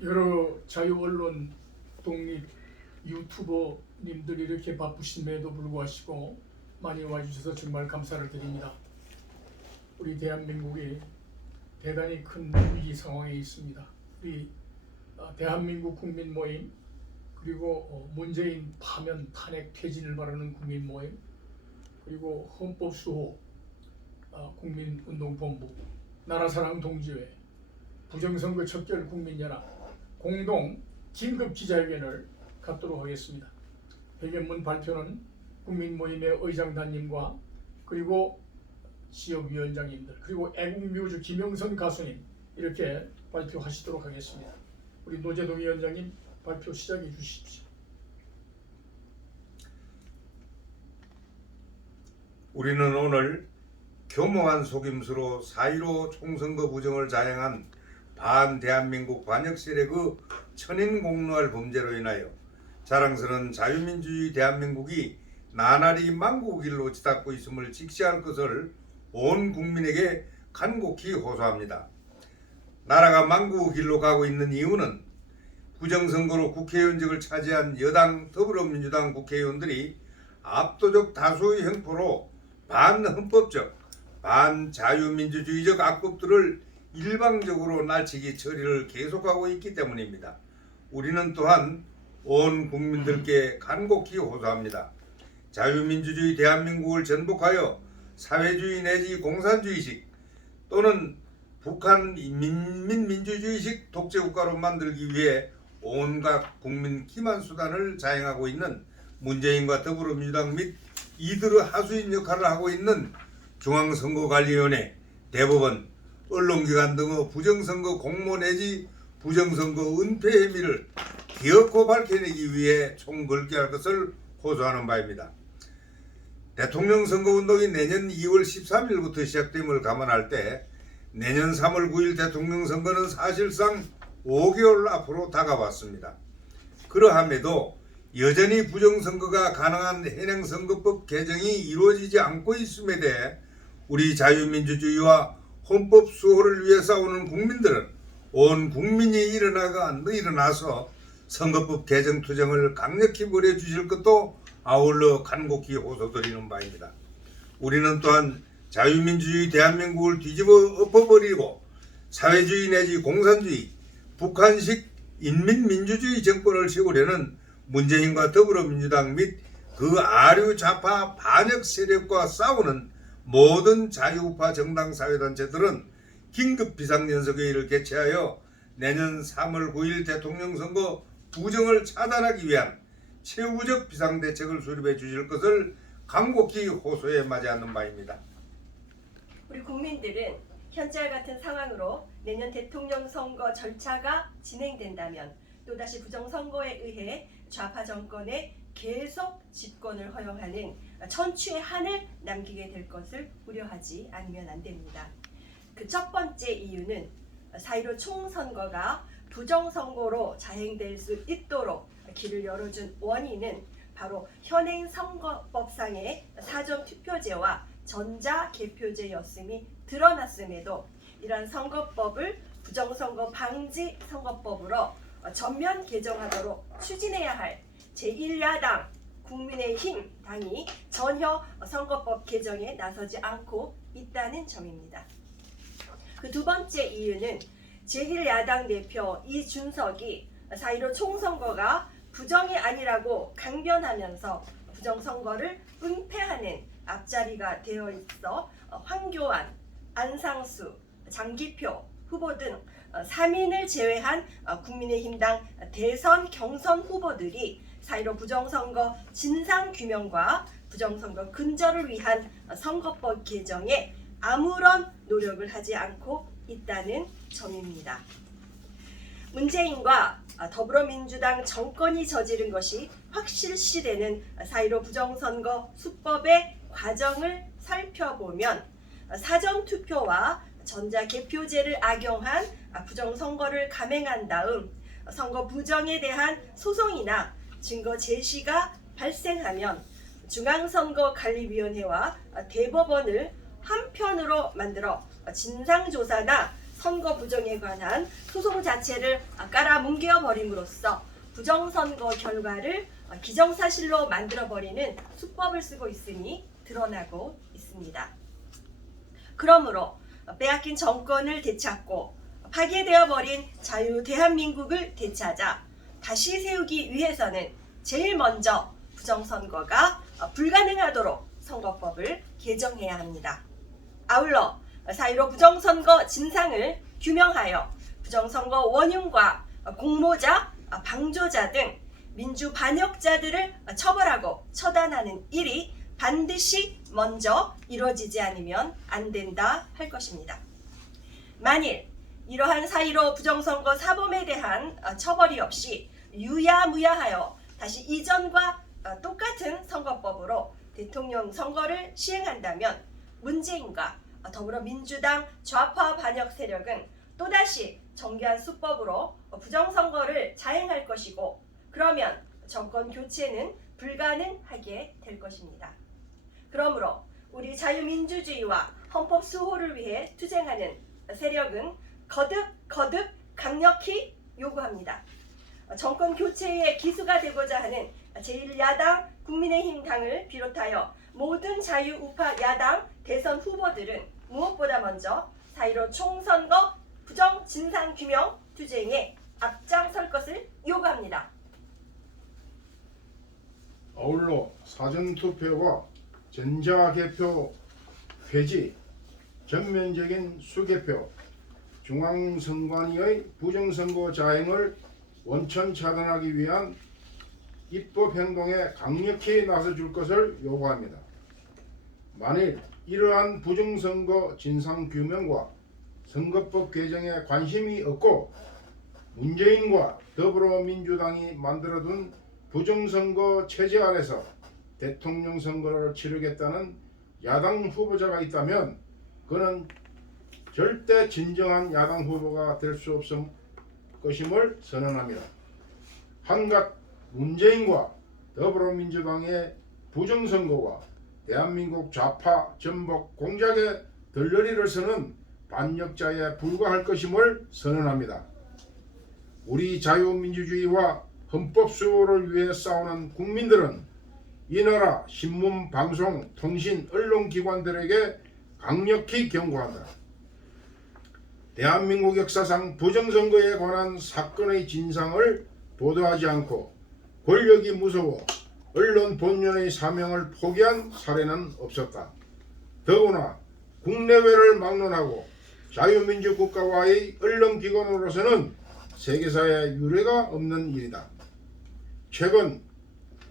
여러 자유언론 독립 유튜버님들이 이렇게 바쁘심에도 불구하고 많이 와주셔서 정말 감사를 드립니다. 우리 대한민국이 대단히 큰 위기 상황에 있습니다. 우리 대한민국 국민 모임, 그리고 문재인 파면 탄핵 퇴진을 바라는 국민 모임, 그리고 헌법 수호 국민운동본부, 나라사랑 동지회, 부정선거 척결 국민연합 공동 긴급 기자회견을 갖도록 하겠습니다. 회견문 발표는 국민모임의 의장단님과 그리고 지역위원장님들, 그리고 애국뮤즈 김영선 가수님 이렇게 발표하시도록 하겠습니다. 우리 노재동 위원장님 발표 시작해 주십시오. 우리는 오늘 교묘한 속임수로 4.15 총선거 부정을 자행한 반대한민국 반역 세력의 천인공노할 범죄로 인하여 자랑스러운 자유민주주의 대한민국이 나날이 망국의 길로 치닫고 있음을 직시할 것을 온 국민에게 간곡히 호소합니다. 나라가 망국의 길로 가고 있는 이유는 부정선거로 국회의원직을 차지한 여당 더불어민주당 국회의원들이 압도적 다수의 횡포로 반헌법적, 반자유민주주의적 악법들을 일방적으로 날치기 처리를 계속하고 있기 때문입니다. 우리는 또한 온 국민들께 간곡히 호소합니다. 자유민주주의 대한민국을 전복하여 사회주의 내지 공산주의식 또는 북한 민민주주의식 독재국가로 만들기 위해 온갖 국민 기만 수단을 자행하고 있는 문재인과 더불어민주당 및 이들의 하수인 역할을 하고 있는 중앙선거관리위원회, 대법원, 언론기관 등의 부정선거 공모 내지 부정선거 은폐 혐의를 기어코 밝혀내기 위해 총궐기 할 것을 호소하는 바입니다. 대통령 선거운동이 내년 2월 13일부터 시작됨을 감안할 때 내년 3월 9일 대통령 선거는 사실상 5개월 앞으로 다가왔습니다. 그러함에도 여전히 부정선거가 가능한 현행선거법 개정이 이루어지지 않고 있음에 대해 우리 자유민주주의와 헌법 수호를 위해 싸우는 국민들은 온 국민이 일어나서 선거법 개정 투쟁을 강력히 벌여주실 것도 아울러 간곡히 호소드리는 바입니다. 우리는 또한 자유민주주의 대한민국을 뒤집어 엎어버리고 사회주의 내지 공산주의, 북한식 인민민주주의 정권을 세우려는 문재인과 더불어민주당 및 그 아류 좌파 반역 세력과 싸우는 모든 자유우파 정당 사회단체들은 긴급 비상연석회의를 개최하여 내년 3월 9일 대통령 선거 부정을 차단하기 위한 최우적 비상대책을 수립해 주실 것을 간곡히 호소해 맞이하는 바입니다. 우리 국민들은 현재와 같은 상황으로 내년 대통령 선거 절차가 진행된다면 또다시 부정선거에 의해 좌파 정권에 계속 집권을 허용하는 천추의 한을 남기게 될 것을 우려하지 않으면 안 됩니다. 그 첫 번째 이유는 4.15 총선거가 부정선거로 자행될 수 있도록 길을 열어준 원인은 바로 현행 선거법상의 사전투표제와 전자개표제였음이 드러났음에도 이러한 선거법을 부정선거 방지 선거법으로 전면 개정하도록 추진해야 할 제1야당 국민의힘 당이 전혀 선거법 개정에 나서지 않고 있다는 점입니다. 그 두 번째 이유는 제1야당 대표 이준석이 4.15 총선거가 부정이 아니라고 강변하면서 부정선거를 은폐하는 앞자리가 되어 있어 황교안, 안상수, 장기표 후보 등 3인을 제외한 국민의힘당 대선 경선 후보들이 4.15 부정선거 진상규명과 부정선거 근절을 위한 선거법 개정에 아무런 노력을 하지 않고 있다는 점입니다. 문재인과 더불어민주당 정권이 저지른 것이 확실시되는 4.15 부정선거 수법의 과정을 살펴보면 사전투표와 전자개표제를 악용한 부정선거를 감행한 다음 선거 부정에 대한 소송이나 증거 제시가 발생하면 중앙선거관리위원회와 대법원을 한편으로 만들어 진상조사나 선거 부정에 관한 소송 자체를 깔아뭉개어 버림으로써 부정선거 결과를 기정사실로 만들어버리는 수법을 쓰고 있으니 드러나고 있습니다. 그러므로 빼앗긴 정권을 되찾고 파괴되어 버린 자유 대한민국을 되찾아 다시 세우기 위해서는 제일 먼저 부정선거가 불가능하도록 선거법을 개정해야 합니다. 아울러 4.15 부정선거 진상을 규명하여 부정선거 원흉과 공모자, 방조자 등 민주반역자들을 처벌하고 처단하는 일이 반드시 먼저 이루어지지 않으면 안 된다 할 것입니다. 만일 이러한 4.15 부정선거 사범에 대한 처벌이 없이 유야무야하여 다시 이전과 똑같은 선거법으로 대통령 선거를 시행한다면 문재인과 더불어민주당 좌파 반역 세력은 또다시 정교한 수법으로 부정선거를 자행할 것이고, 그러면 정권 교체는 불가능하게 될 것입니다. 그러므로 우리 자유민주주의와 헌법 수호를 위해 투쟁하는 세력은 거듭 강력히 요구합니다. 정권 교체의 기수가 되고자 하는 제1야당 국민의힘 당을 비롯하여 모든 자유우파 야당 대선 후보들은 무엇보다 먼저 4.15 총선거 부정 진상 규명 투쟁에 앞장설 것을 요구합니다. 아울러 사전투표와 전자개표 폐지, 전면적인 수개표, 중앙선관위의 부정선거 자행을 원천 차단하기 위한 입법행동에 강력히 나서줄 것을 요구합니다. 만일 이러한 부정선거 진상규명과 선거법 개정에 관심이 없고 문재인과 더불어민주당이 만들어둔 부정선거 체제 아래서 대통령 선거를 치르겠다는 야당 후보자가 있다면 그는 절대 진정한 야당 후보가 될 수 없을 것임을 선언합니다. 한갓 문재인과 더불어민주당의 부정선거와 대한민국 좌파 전복 공작의 덜러리를 서는 반역자에 불과할 것임을 선언합니다. 우리 자유민주주의와 헌법 수호를 위해 싸우는 국민들은 이 나라 신문, 방송, 통신, 언론기관들에게 강력히 경고한다. 대한민국 역사상 부정선거에 관한 사건의 진상을 보도하지 않고 권력이 무서워 언론 본연의 사명을 포기한 사례는 없었다. 더구나 국내외를 막론하고 자유민주 국가와의 언론기관으로서는 세계사에 유례가 없는 일이다. 최근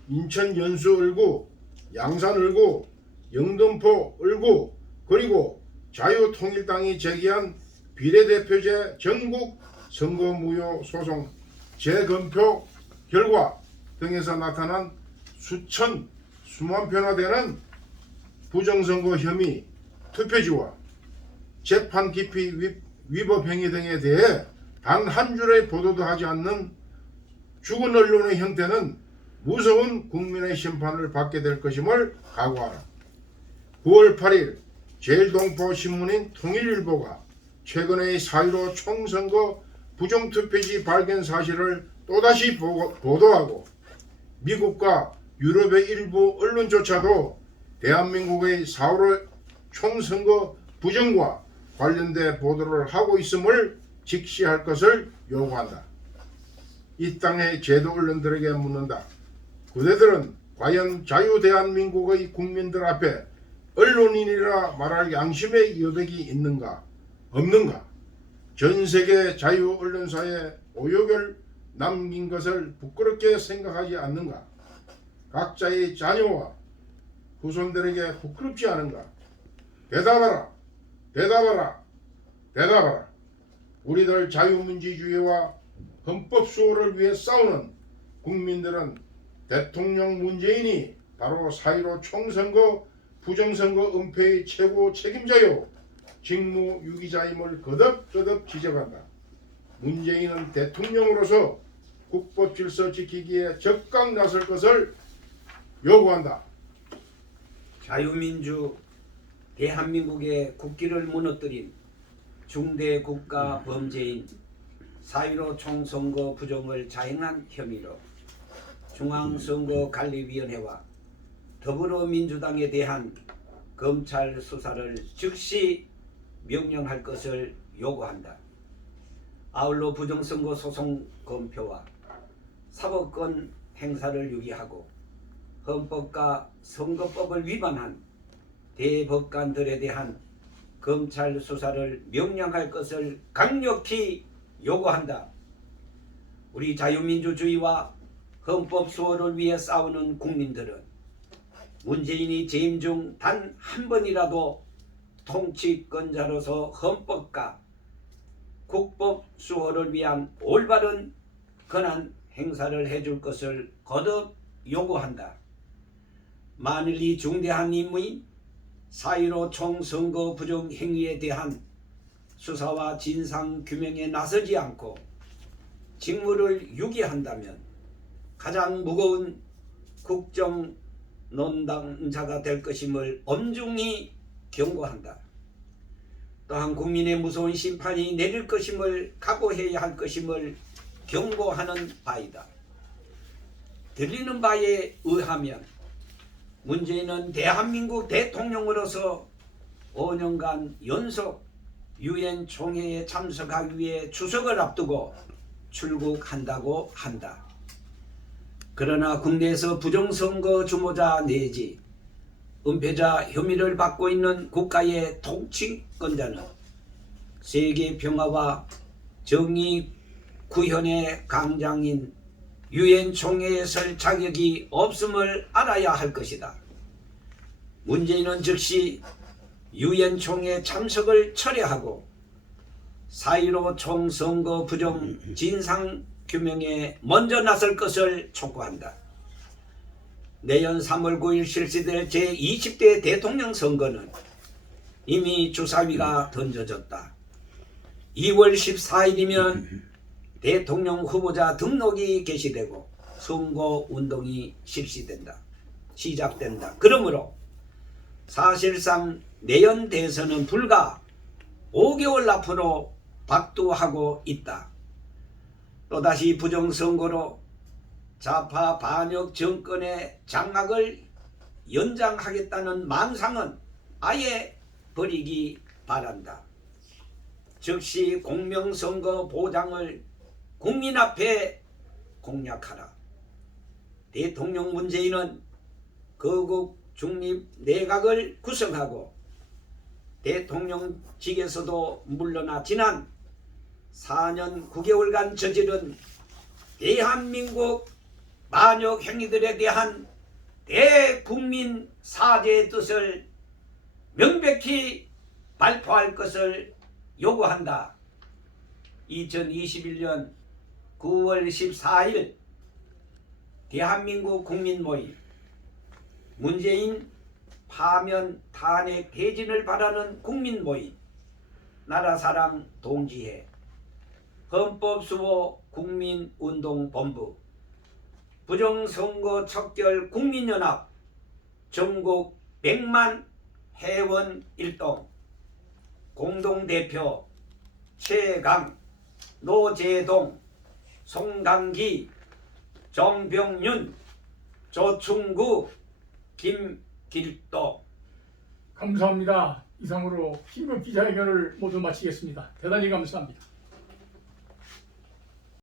인천 연수 을구, 양산 을구, 영등포 을구, 그리고 자유통일당이 제기한 비례대표제 전국 선거무효 소송 재검표 결과 등에서 나타난 수만 표나 되는 부정선거 혐의, 투표지와 재판 기피 위법 행위 등에 대해 단 한 줄의 보도도 하지 않는 죽은 언론의 형태는 무서운 국민의 심판을 받게 될 것임을 각오하라. 9월 8일 제일동포 신문인 통일일보가 최근의 4.15 총선거 부정투표지 발견 사실을 또다시 보도하고 미국과 유럽의 일부 언론조차도 대한민국의 4.15 총선거 부정과 관련된 보도를 하고 있음을 직시할 것을 요구한다. 이 땅의 제도 언론들에게 묻는다. 그대들은 과연 자유대한민국의 국민들 앞에 언론인이라 말할 양심의 여백이 있는가 없는가? 전세계 자유 언론사에 오욕을 남긴 것을 부끄럽게 생각하지 않는가? 각자의 자녀와 후손들에게 부끄럽지 않은가? 대답하라! 대답하라! 대답하라! 우리들 자유민주주의와 헌법 수호를 위해 싸우는 국민들은 대통령 문재인이 바로 4.15 총선거 부정선거 은폐의 최고 책임자요 직무유기자임을 거듭 지적한다. 문재인은 대통령으로서 국법 질서 지키기에 적극 나설 것을 요구한다. 자유민주 대한민국의 국기를 무너뜨린 중대 국가 범죄인 4.15 총선거 부정을 자행한 혐의로 중앙선거관리위원회와 더불어민주당에 대한 검찰 수사를 즉시 명령할 것을 요구한다. 아울러 부정선거 소송 검표와 사법권 행사를 유기하고 헌법과 선거법을 위반한 대법관들에 대한 검찰 수사를 명령할 것을 강력히 요구한다. 우리 자유민주주의와 헌법 수호를 위해 싸우는 국민들은 문재인이 재임 중 단 한 번이라도 통치권자로서 헌법과 국법 수호를 위한 올바른 권한 행사를 해줄 것을 거듭 요구한다. 만일 이 중대한 임무인 4.15 총선거 부정 행위에 대한 수사와 진상 규명에 나서지 않고 직무를 유기한다면 가장 무거운 국정 논당자가 될 것임을 엄중히 경고한다. 또한 국민의 무서운 심판이 내릴 것임을 각오해야 할 것임을 경고하는 바이다. 들리는 바에 의하면 문재인은 대한민국 대통령으로서 5년간 연속 유엔 총회에 참석하기 위해 추석을 앞두고 출국한다고 한다. 그러나 국내에서 부정선거 주모자 내지 은폐자 혐의를 받고 있는 국가의 통치권자는 세계 평화와 정의 구현의 강장인 유엔 총회에 설 자격이 없음을 알아야 할 것이다. 문재인은 즉시 유엔 총회 참석을 철회하고 4.15 총선거 부정 진상 규명에 먼저 나설 것을 촉구한다. 내년 3월 9일 실시될 제20대 대통령 선거는 이미 주사위가 던져졌다. 2월 14일이면 대통령 후보자 등록이 개시되고 선거운동이 시작된다. 그러므로 사실상 내년 대선은 불과 5개월 앞으로 박두하고 있다. 또다시 부정선거로 좌파 반역 정권의 장악을 연장하겠다는 망상은 아예 버리기 바란다. 즉시 공명선거 보장을 국민 앞에 공약하라. 대통령 문재인은 거국 중립 내각을 구성하고 대통령직에서도 물러나 지난 4년 9개월간 저지른 대한민국 반역 행위들에 대한 대국민 사죄의 뜻을 명백히 발표할 것을 요구한다. 2021년 9월 14일 대한민국 국민 모임 문재인 파면 탄핵 퇴진을 바라는 국민 모임 나라사랑 동지회 헌법수호 국민운동본부 부정선거 척결 국민연합 전국 100만 회원 일동 공동대표 최강, 노재동, 송강기, 정병윤, 조충구, 김길도. 감사합니다. 이상으로 긴급 기자회견을 모두 마치겠습니다. 대단히 감사합니다.